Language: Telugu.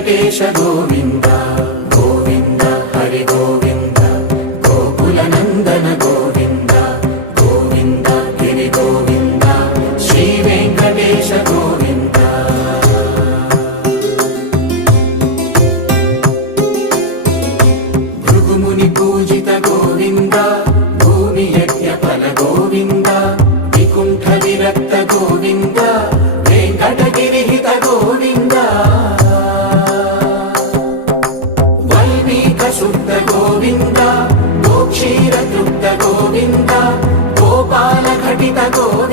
వెంకటేశ గోవింద గోవింద హరి గోవింద గోకుల నందన గోవింద గోవింద గిరి గోవింద శ్రీ వెంకటేశ గోవింద భృగుముని పూజిత గోవింద భూమి యజ్ఞ ఫల గోవింద వికుంఠ విరక్త గోవింద వెంకటగిరిహిత గోవింద వల్మీక శుద్ధ గోవింద గోక్షీర తృప్త గోవింద గోపాల ఘటిత గోవింద